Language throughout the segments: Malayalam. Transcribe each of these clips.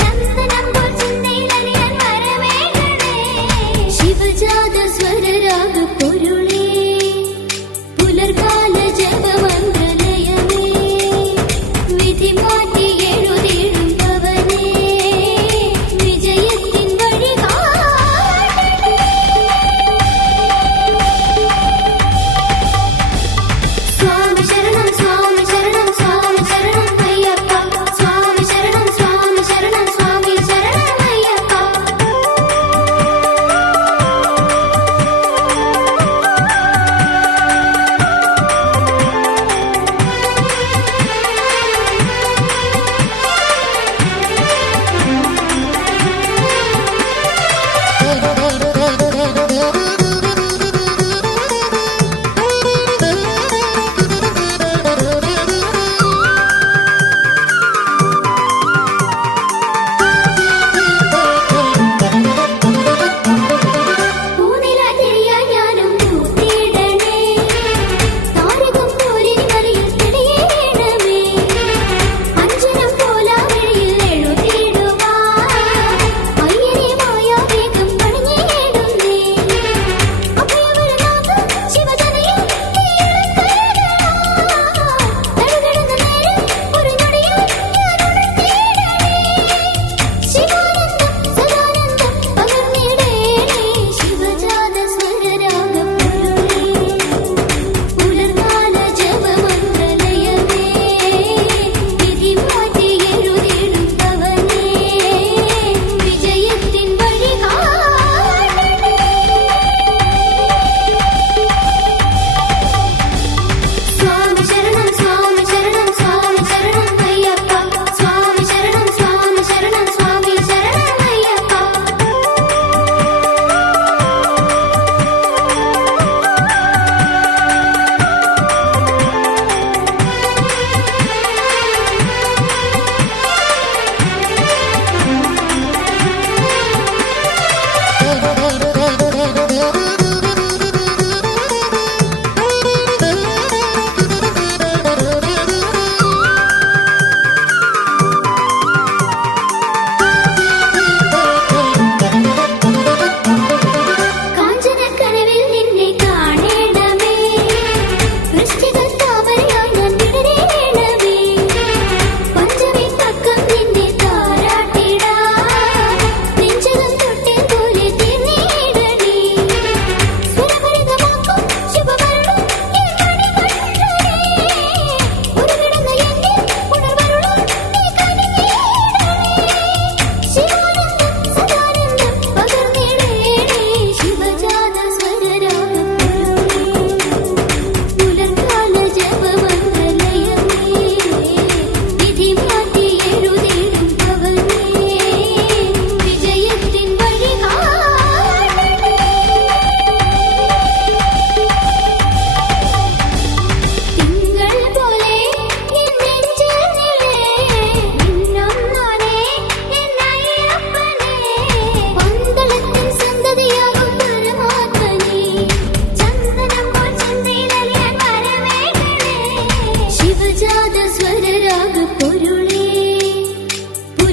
ചന്ദന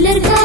ശരണം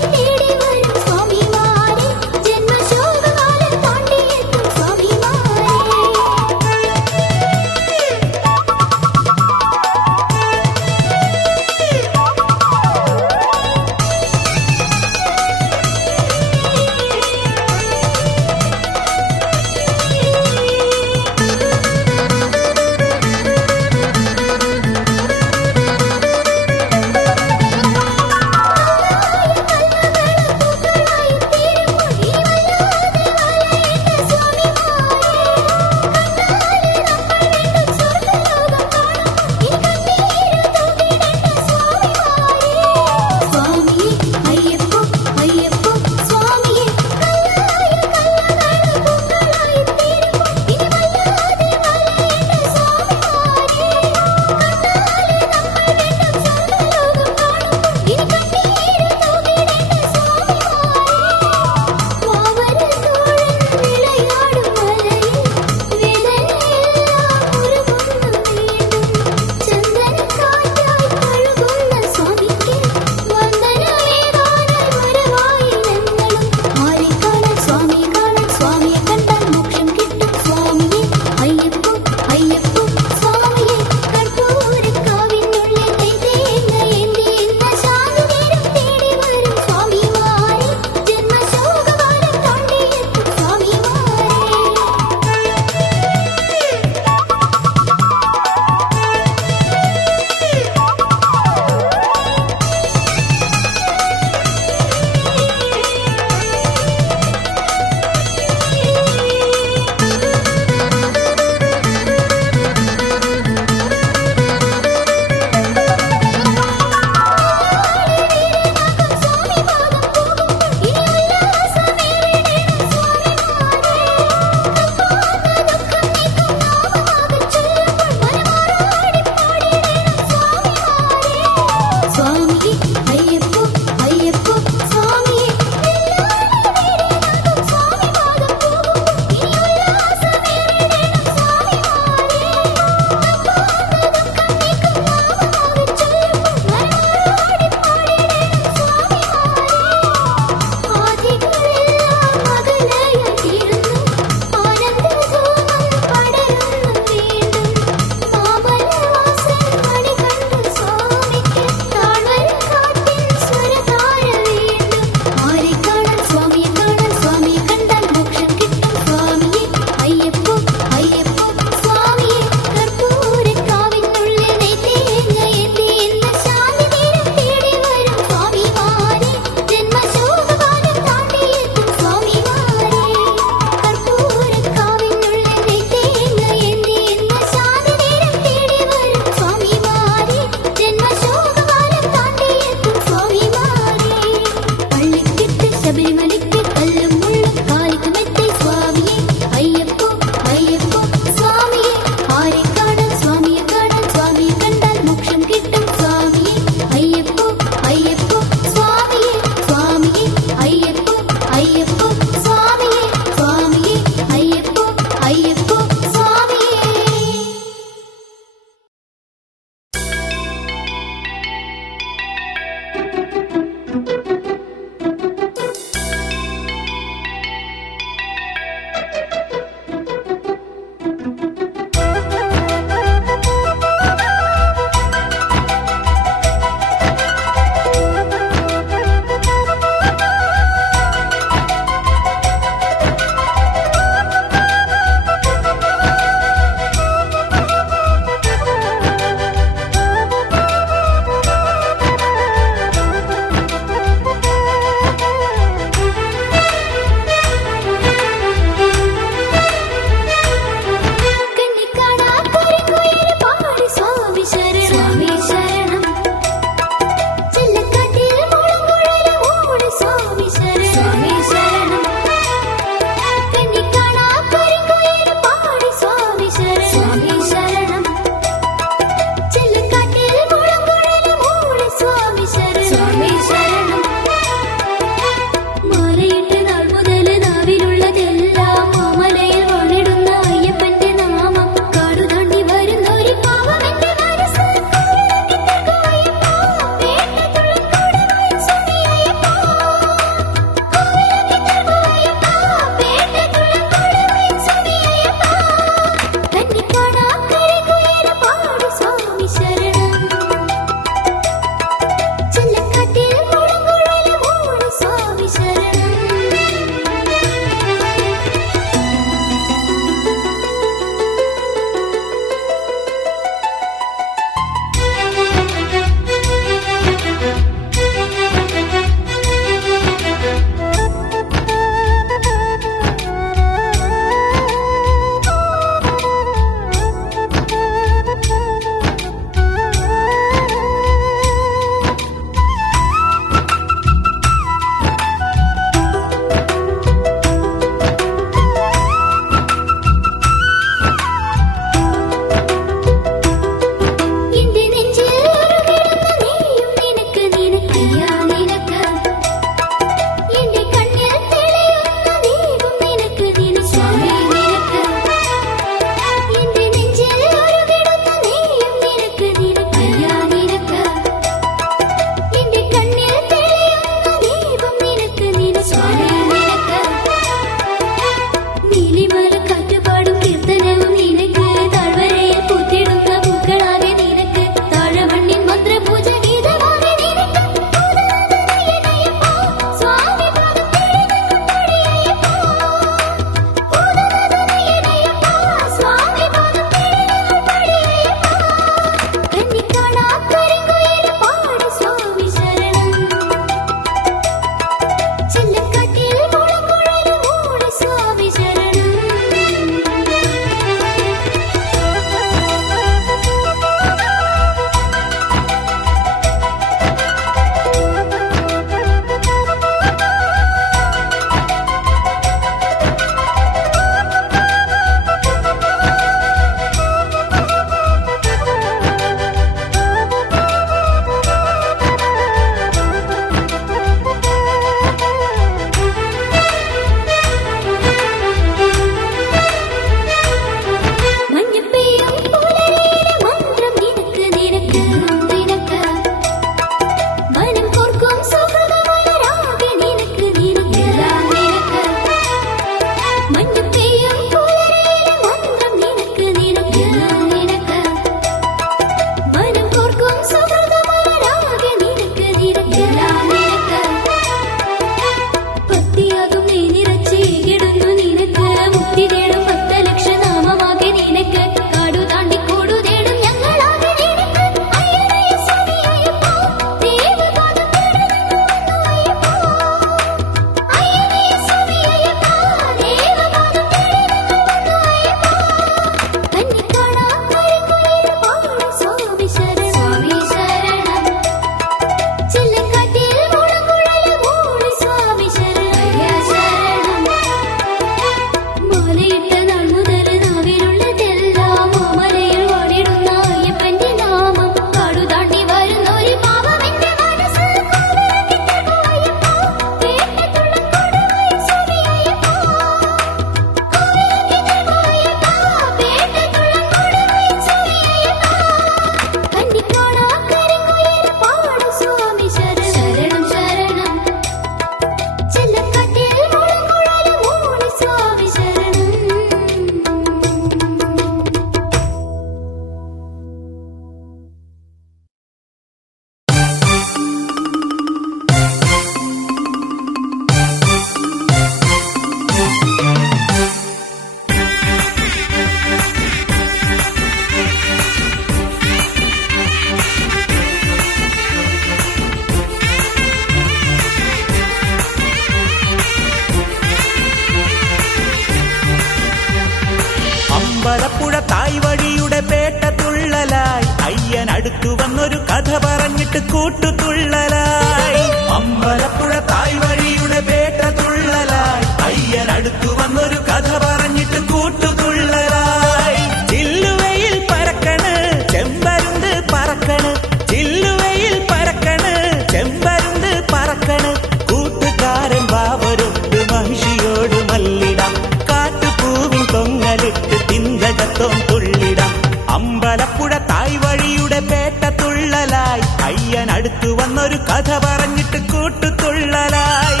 അമ്പലപ്പുഴ തായ് വഴിയുടെ പേട്ട തുള്ളലായി അയ്യൻ അടുത്തു വന്നൊരു കഥ പറഞ്ഞിട്ട് കൂട്ടുതുള്ളലായി. അമ്പലപ്പുഴ തായ് വഴിയുടെ പേട്ട തുള്ളലായി അയ്യൻ അടുത്തു വന്നൊരു കഥ പറഞ്ഞിട്ട് കൂട്ടുതുള്ളലായി. ചില്ലുവയിൽ പറക്കണ് ചെമ്പരുന്ത് പറക്കണ്, ചില്ലുവയിൽ പറക്കണ് ചെമ്പരുന്ത് പറക്കണ്. കൂട്ടുകാരൻ ബാവരൊട്ട് മഹിഷിയോട് മല്ലിടാം, കാട്ടുപൂവിൻ തൊങ്ങലിട്ട് തിന്തകത്തോം തുള്ളിടാം. അമ്പലപ്പുഴ തായ് വഴിയുടെ പേട്ട തുള്ളലായി അയ്യൻ അടുത്തു വന്നൊരു കഥ പറഞ്ഞിട്ട് കൂട്ടുതുള്ളലായി.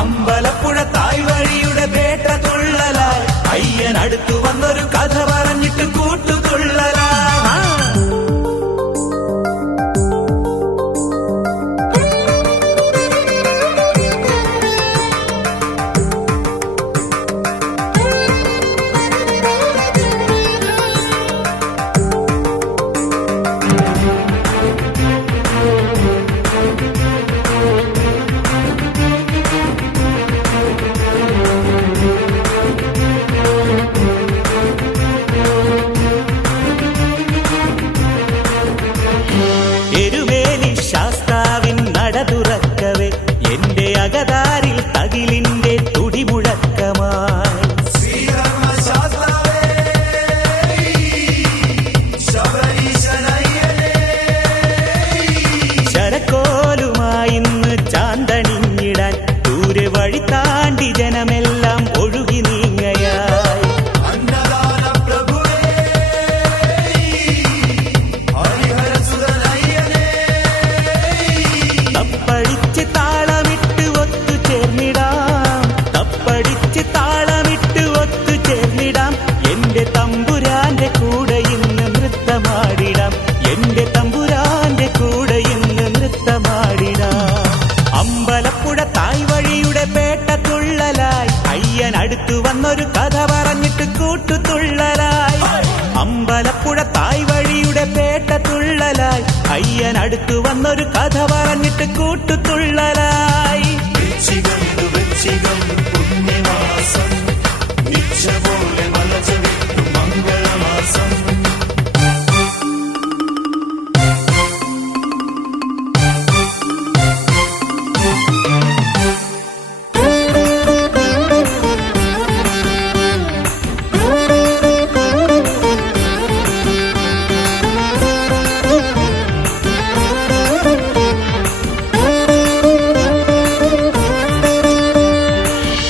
അമ്പലപ്പുഴ തായ് വഴിയുടെ പേട്ട തുള്ളലായി അയ്യൻ അടുത്തു വന്നൊരു കഥ പറഞ്ഞിട്ട് കൂട്ടുതുള്ളലായി. എരുമേലി ശാസ്താവിൻ നട തുറക്കവേ എന്റെ അകതാരിൽ തകിലിന്റെ തുടിമുഴക്കമായി. ശരക്കോലുമായി ഇന്ന് ചാന്തണിഞ്ഞിടാൻ ദൂരെ വഴി താണ്ടി ജനമെല്ലാം ഒഴുകി നീങ്ങയായി. തപ്പടിച്ച് താളമിട്ട് ഒത്തുചേർന്നിടാം, തപ്പടിച്ച് താളമിട്ട് ഒത്തുചേർന്നിടാം. എന്റെ തമ്പുരാന്റെ കൂടെ ഇന്ന് നൃത്തമാടിടാം, എന്റെ തമ്പുരാന്റെ കൂടെ ഇന്ന് നൃത്തമാടിടാം. അമ്പലപ്പുഴ തായ് വഴിയുടെ പേട്ട തുള്ളലായി അയ്യൻ അടുത്തു വന്നൊരു കഥ പറഞ്ഞിട്ട് കൂട്ടുതുള്ളലായി. അമ്പലപ്പുഴ തായ് വഴിയുടെ പേട്ട തുള്ളലായി അയ്യൻ അടുത്തു വന്നൊരു കഥ പറഞ്ഞിട്ട് കൂട്ടുതുള്ളലായി.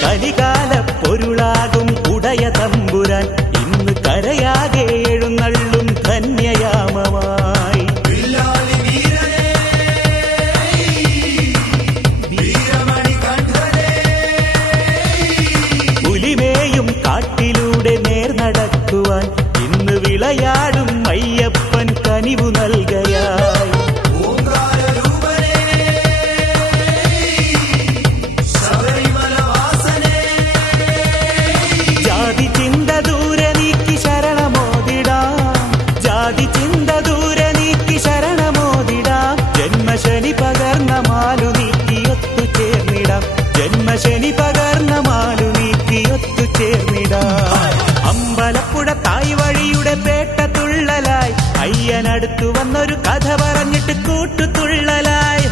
കലികാല പൊരുളാകും ഉടയ തമ്പുരാൻ ഇന്ന് കരയാകെ എഴുന്നള്ളും ധന്യയാമമായി. പുലിമേയും കാട്ടിലൂടെ നേർ നടക്കുവാൻ ഇന്ന് വിളയാടും അയ്യപ്പൻ കനിവു നൽകയായി. ജാതി ചിന്ത ദൂരെ നീക്കി ശരണമോദിടാം, ജാതി ചിന്ത ദൂരെ നീക്കി ശരണമോദിടാം. ജന്മശനി പകർന്ന മാലു നീക്കി ഒത്തുചേർന്നിടാം, ജന്മശനി പകർന്ന മാലു നീക്കി ഒത്തുചേർന്നിടാം. അമ്പലപ്പുഴ തായ് വഴിയുടെ പേട്ട തുള്ളലായി അയ്യൻ അടുത്തു വന്നൊരു കഥ പറഞ്ഞിട്ട് കൂട്ടുതുള്ളലായി.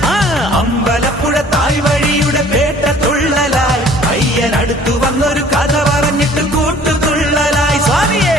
അമ്പലപ്പുഴ തായ് വഴിയുടെ പേട്ട തുള്ളലായി അയ്യൻ അടുത്തു വന്നൊരു കഥ പറഞ്ഞിട്ട് കൂട്ടുതുള്ളലായി. സ്വാമിയേ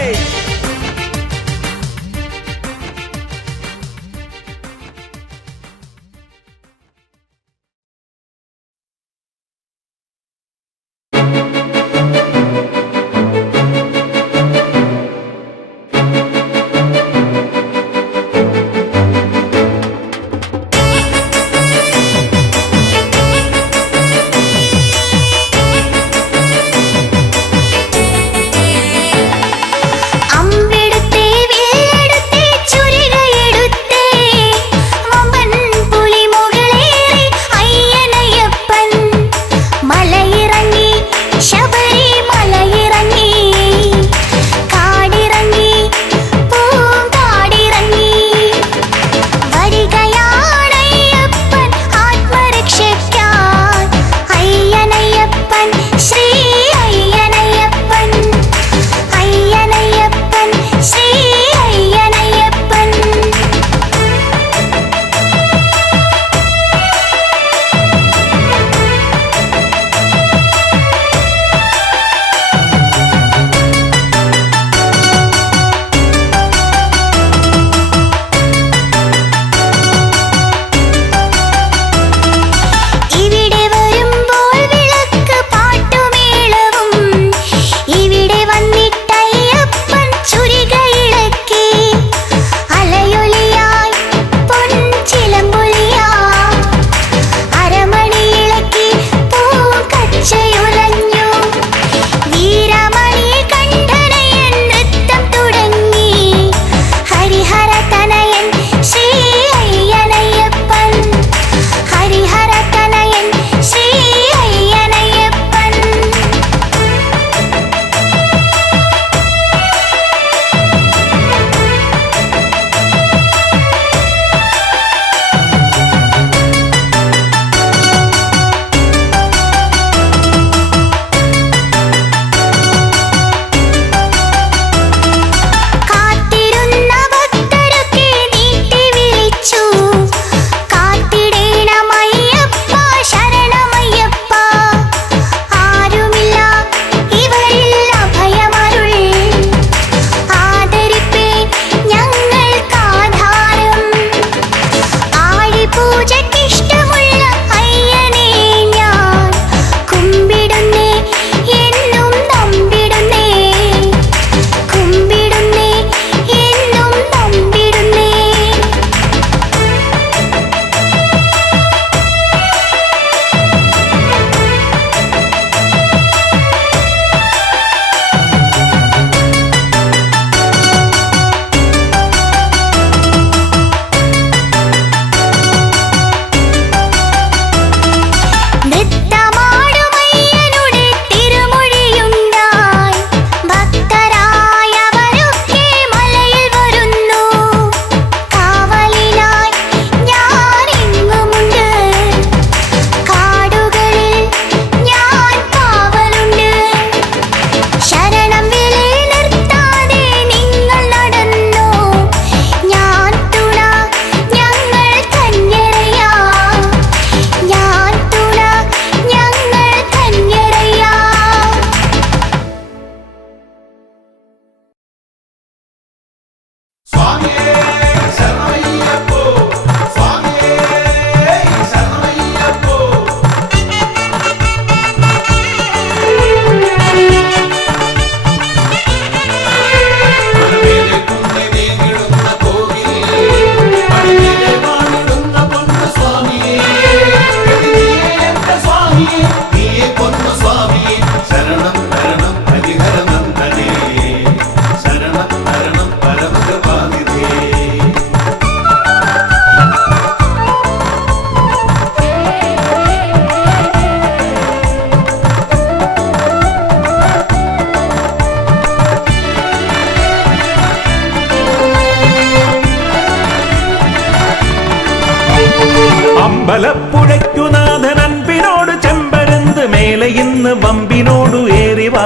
അമ്പലപ്പുഴയ്ക്കു നാഥൻ അൻപിനോട് ചെമ്പരുന്ത് മേലെ ഇന്ന് വമ്പിനോടു ഏറിവാ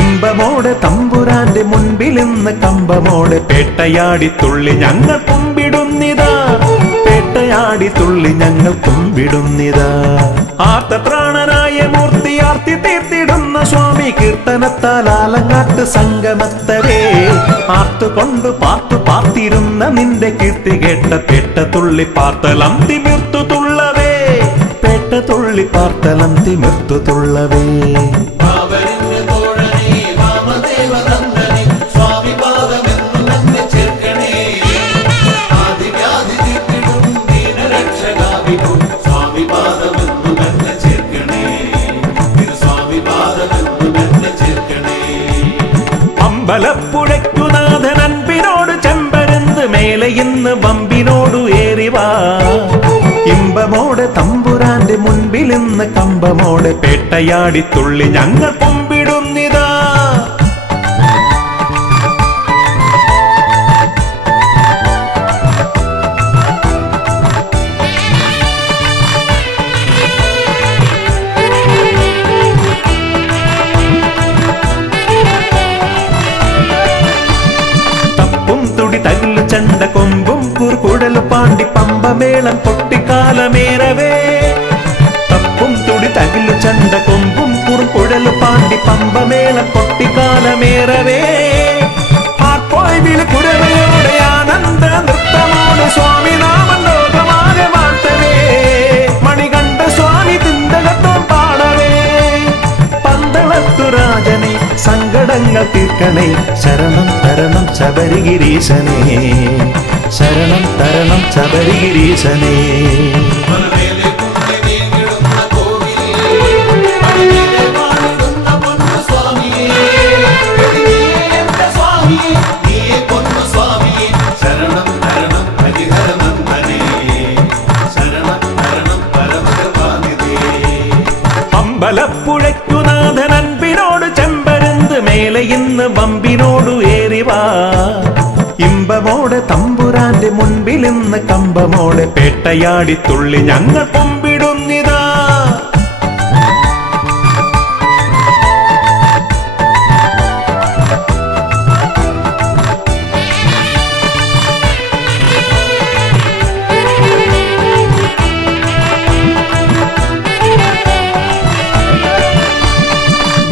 ഇമ്പമോടെ തമ്പുരാന്റെ മുൻപിൽ ഇന്ന് കമ്പമോടെ പേട്ടയാടി തുള്ളി ഞങ്ങൾ കുമ്പിടുന്നിതാ പേട്ടയാടി തുള്ളി ഞങ്ങൾ കുമ്പിടുന്നിതാ ആർത്തത്രാണനായ മൂർത്തി ആർത്തി തീർത്തിടുന്ന സ്വാമി കീർത്തനത്താൽ ആലങ്ങാട്ട് സംഗമത്തവേ ആർത്തുകൊണ്ട് പാർത്തിരുന്ന നിന്റെ കീർത്തി കേട്ട പേട്ട തുള്ളി പാർത്തലം തിമിർത്തു തുള്ളവേ പേട്ട തുള്ളി പാർത്തലം തിമിർത്തു തുള്ളവേ അമ്പലപ്പുഴയ്ക്കു നാഥൻ അൻപിനോട് ചെമ്പരുന്ത് മേലെ ഇന്ന് വമ്പിനോടു ഏറിവാ ഇമ്പമോടെ തമ്പുരാന്റെ മുൻപിൽ ഇന്ന് കമ്പമോടെ പേട്ടയാടി തുള്ളി ഞങ്ങൾ കുമ്പിടുന്നിതാ ചണ്ട കൊമ്പും കൂർക്കുഴലു പാണ്ടി പമ്പമേളം പൊട്ടിക്കാലമേറവേ തപ്പും തുടി തകിലു ചണ്ട കൊമ്പും കൂർക്കുഴലു പാണ്ടി പമ്പമേളം പൊട്ടിക്കാലമേറവേ ആർപ്പോയ് വിളി കുരവയോടെ ആനന്ദ നൃത്തമോടെ സ്വാമി നാമം ലോകമാകെ വാഴ്ത്തവേ മണികണ്ഠ സ്വാമി തിന്തകത്തോം പാടവേ പന്തളത്തു രാജനെ സങ്കടങ്ങൾ തീർക്കണേ ശരണം തരണം ശബരിഗിരീശനേ ശരണം തരണം ശബരിഗിരീശനേ അമ്പലപ്പുഴയ്ക്കു നാഥൻ അൻപിനോട് ചെമ്പരുന്ത് മേലെ ഇന്ന് വമ്പിനോടു ഏറിവാ ഇമ്പമോടെ തമ്പുരാന്റെ മുൻപിൽ ഇന്ന് കമ്പമോടെ പേട്ടയാടി തുള്ളി ഞങ്ങൾ കുമ്പിടുന്നിതാ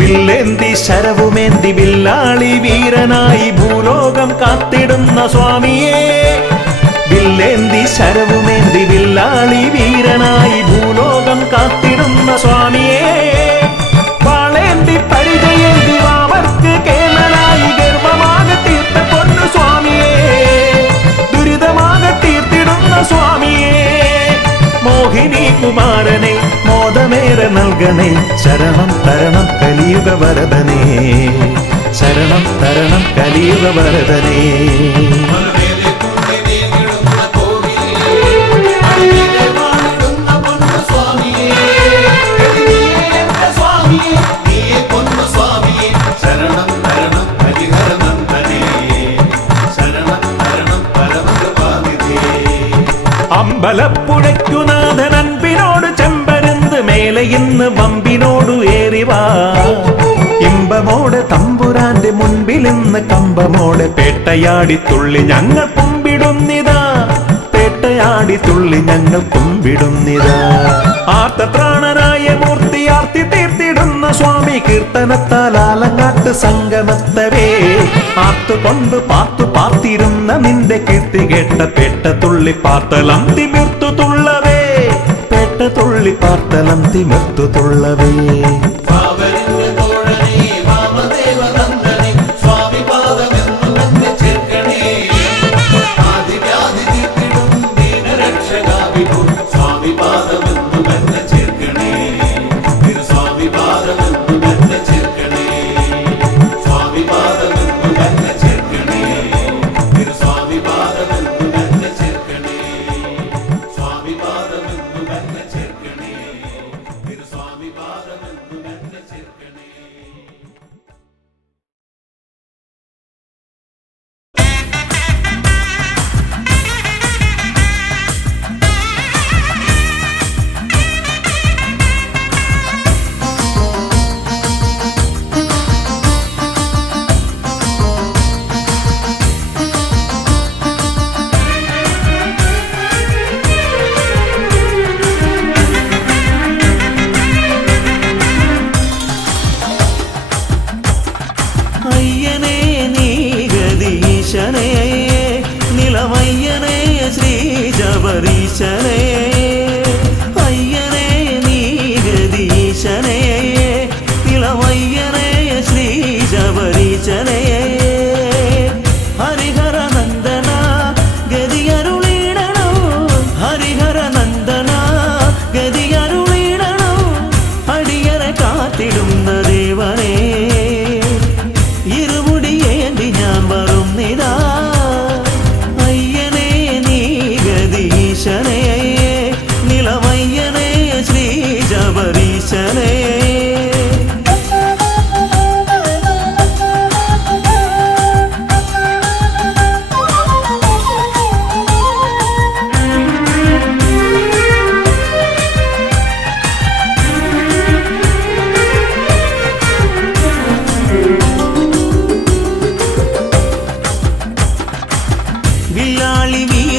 വില്ലേന്തി ശരവുമേന്തി വില്ലാളി വീരനായി ഭൂലോകം കാത്തിടുന്ന സ്വാമിയേ വില്ലേന്തി ശരവുമേന്തി വില്ലാളി വീരനായി ഭൂലോകം കാത്തിടുന്ന സ്വാമിയേ വാളേന്തി പരിചയേന്തി വാവർക്ക് കേമനായി ഗർഭമാകെ തീർത്ത പൊന്നു സ്വാമിയേ ദുരിതമാകെ തീർത്തിടുന്ന സ്വാമിയേ മോഹിനി കുമാരനെ മോദമേറെ നൽകണേ ശരണം തരണം കലിയുഗ വരദനേ ശരണം തരണം കലിയുഗ വരദനേ അമ്പലപ്പുഴയ്ക്കു നാഥൻ അൻപിനോട് ചെമ്പരുന്ത് മേലെ ഇന്ന് വമ്പിനോടു ഏറിവാ ഇമ്പമോടെ തമ്പുരാന്റെ മുൻപിൽ ഇന്ന് കമ്പമോടെ പേട്ടയാടി തുള്ളി ഞങ്ങൾ കുമ്പിടുന്നിതാ പേട്ടയാടി തുള്ളി ഞങ്ങൾ കുമ്പിടുന്നിതാ ആർത്തത്രാണനായ മൂർത്തി ആർത്തി തീർത്തിടുന്ന സ്വാമി കീർത്തനത്താൽ ആലങ്ങാട്ട് സംഗമത്തവേ ആർത്തുകൊണ്ട് പാർത്തിരുന്ന നിന്റെ കീർത്തി കേട്ട പേട്ട തുള്ളി പാർത്തലം തിമിർത്തു തുള്ളവേ പേട്ട തുള്ളി പാർത്തലം തിമിർത്തു തുള്ളവേ സ്വാമി പാദമെന്നു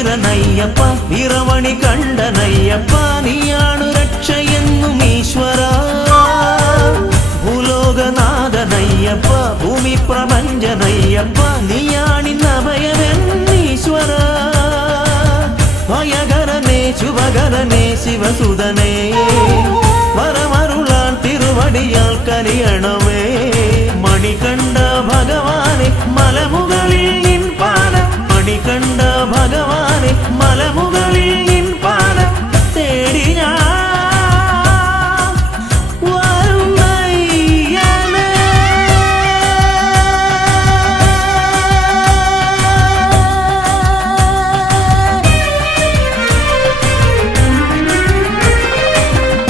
വീരനയ്യപ്പ വീരമണി കണ്ഠനയ്യപ്പ നീയാണു രക്ഷയെന്നും ഈശ്വര ഭൂലോകനാഥനയ്യപ്പ ഭൂമി പ്രപഞ്ചനയ്യപ്പ നീയാണിന്നഭയമെന്നീശ്വര ഭയകരനേ ശുഭകരനേ ശിവസുതനേ വരമരുളാൻ തിരുവടിയാൽ കനിയണമേ മണികണ്ഠ ഭഗവാനെ മലമുകളിൽ നിൻ പാദം മണികണ്ഠ ഭഗവാനെ മലമുകളിൽ നിൻ പാദം തേടി ഞാൻ വരുന്നയ്യനേ.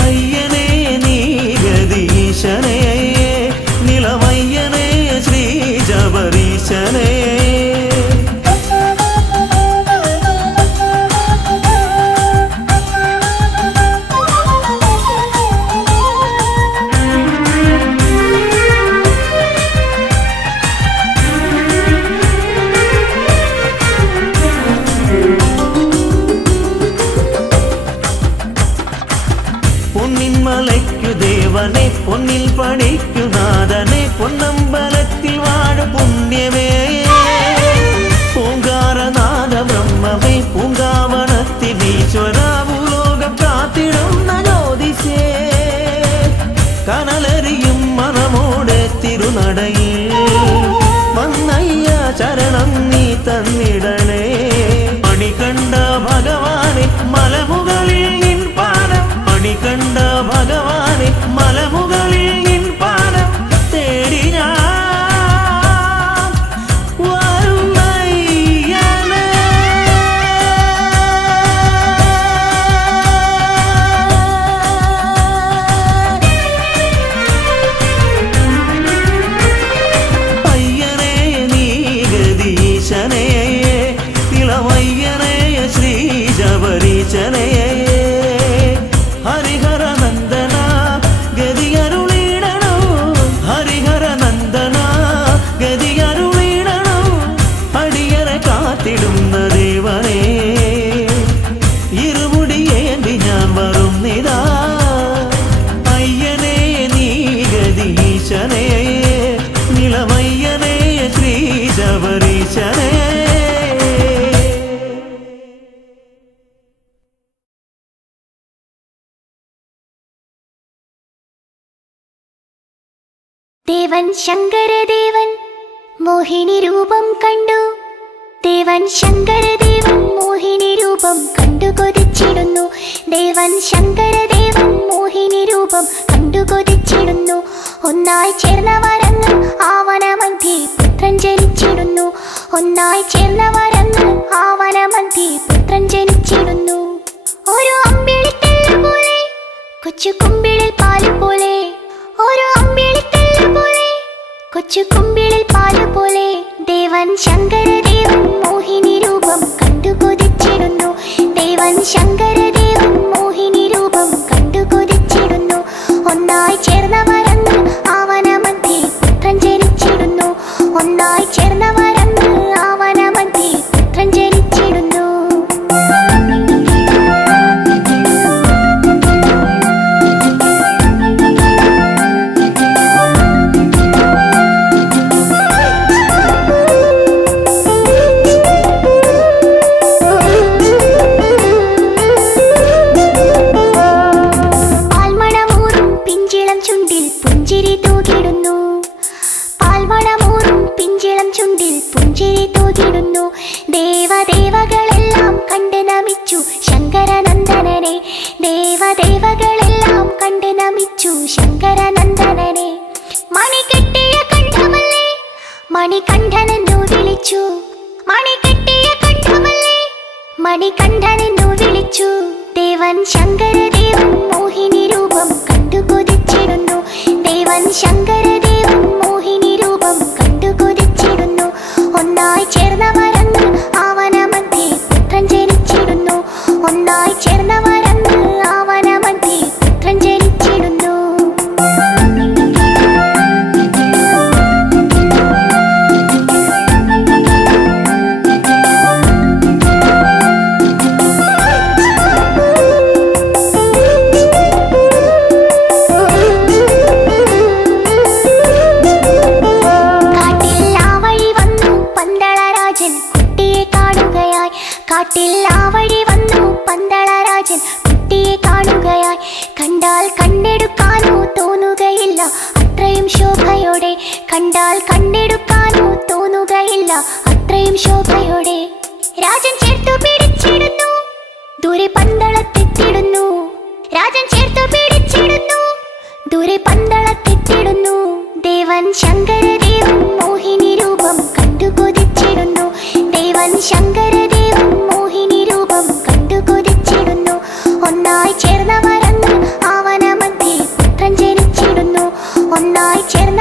അയ്യനേ നീ ഗദീശനേ നിലമയ്യനേ ശ്രീ ജബരീശനേ പൊന്നിൻ മലയ്ക്കു ദേവനെ പൊന്നിൽ പണിക്കു നാഥനെ പൊന്നമ്പലത്തിൽ വാഴ പുണ്യമേ പൂങ്കാരനാഥ ബ്രഹ്മമേ പൂങ്കാവനത്തിൽ ഈശ്വര ഭൂലോകം കാത്തിടുന്ന ജ്യോതിഷേ കനലരിയും മനമോടെ തിരുനടയിൽ വന്നയ്യ ചരണം നീ തന്നിടണേ മണികണ്ഠ ഭഗവാനെ മലമുകളിൽ നിൻ പാദം മണികണ്ഠ ഭഗവാനെ മലമുകളിൽ നിൻ പാദം തേടി ഞാൻ വരുന്നയ്യനേ. അയ്യനേ നീ ഗദീശനേ തിളമയ്യനേ ശ്രീ ജബരീശനേ ഹരിഹര നന്ദന ഗതിയരുളിടണോ ഹരിഹര നന്ദന ഗതിയരുളിടണോ അടിയറെ കാത്തിടുന്ന ദേവനേ ഇരുമുടിയേന്തി ഞാൻ വരും നിതാ അയ്യനേ നീ ഗദീശനേ നിലമയ്യനേ ശ്രീ ജബരീശനേ. ദേവൻ ശങ്കരദേവൻ മോഹിനി രൂപം കണ്ടു ദേവൻ ശങ്കരദേവൻ മോഹിനി രൂപം കണ്ടു കൊതിച്ചിടുന്നു ദേവൻ ശങ്കരദേവൻ മോഹിനി രൂപം കണ്ടു കൊതിച്ചിടുന്നു ഒന്നായി ചേർന്ന വരങ്ങൾ ആവനമധ്യേ പുത്രൻ ജനിച്ചിടുന്നു ഒന്നായി ചേർന്ന വരങ്ങൾ ആവനമധ്യേ പുത്രൻ ജനിച്ചിടുന്നു ഒരു അമ്പിളിത്തല്ല പോലെ കൊച്ചു കുമ്പിളിൽ പാല് പോലെ ഒരു അമ്പിളിത്തല്ല പോലെ കൊച്ചു കുമ്പിളിൽ പാല് പോലെ ദേവൻ ശങ്കരദേവൻ മോഹിനി രൂപം കണ്ടു കൊതിച്ചിടുന്നു ദേവൻ ശങ്കരദേവൻ മോഹിനി രൂപം കണ്ടു കൊതിച്ചിടുന്നു ഒന്നായി ചേർന്ന വരങ്ങൾ ആവനമധ്യേ പുത്രൻ ജനിച്ചിടുന്നു ഒന്നായി ചേർന്ന വരങ്ങൾ ആവനമധ്യേ പുത്രൻ ജനിച്ചിടുന്നു. ദേവദേവകളെല്ലാം കണ്ട് നമിച്ചു ശങ്കരനന്ദനനെ ദേവദേവകളെല്ലാം കണ്ട് നമിച്ചു ശങ്കരനന്ദനനെ മണികെട്ടിയ കണ്ഠമല്ലേ മണികണ്ഠനെന്നു വിളിച്ചു മണികെട്ടിയ കണ്ഠമല്ലേ മണികണ്ഠനെന്നു വിളിച്ചു ദേവൻ ശങ്കരദേവൻ മോഹിനി രൂപം കണ്ടു കൊതിച്ചിടുന്നു ദേവൻ ശങ്കരദേവൻ മോഹിനി രൂപം കണ്ടു കൊതിച്ചിടുന്നു ഒന്നായി ചേർന്ന വരങ്ങൾ ആവനമധ്യേ പുത്രൻ ജനിച്ചിടുന്നു ഒന്നായി ചേർന്ന വരങ്ങൾ ആവനമധ്യേ പുത്രൻ ജനിച്ചിടുന്നു. കാട്ടിൽ ആ വഴി വന്നു പന്തളരാജൻ കുട്ടിയെ കാണുകയായി. കണ്ടാൽ കണ്ടെടുക്കാനോ തോന്നുകയില്ല അത്രയും ശോഭയോടെ, കണ്ടാൽ കണ്ടെടുക്കാനോ തോന്നുകയില്ല അത്രയും ശോഭയോടെ. രാജൻ ചേർത്തു പിടിച്ചിടുന്നു, ദൂരെ പന്തളത്തെത്തിടുന്നു. രാജൻ ചേർത്തു പിടിച്ചിടുന്നു, ദൂരെ പന്തളത്തെത്തിടുന്നു. ദേവൻ ശങ്കരദേവൻ മോഹിനി രൂപം കണ്ടു കൊതിച്ചിടുന്നു. ദേവൻ ശങ്കരദേവൻ മോഹിനി രൂപം കണ്ടു കൊതിച്ചിടുന്നു. ഒന്നായി ചേർന്നവരങ്ങ് ആവന മധ്യേ പുത്രൻ ജനിച്ചിടുന്നു. ഒന്നായി ചേർന്ന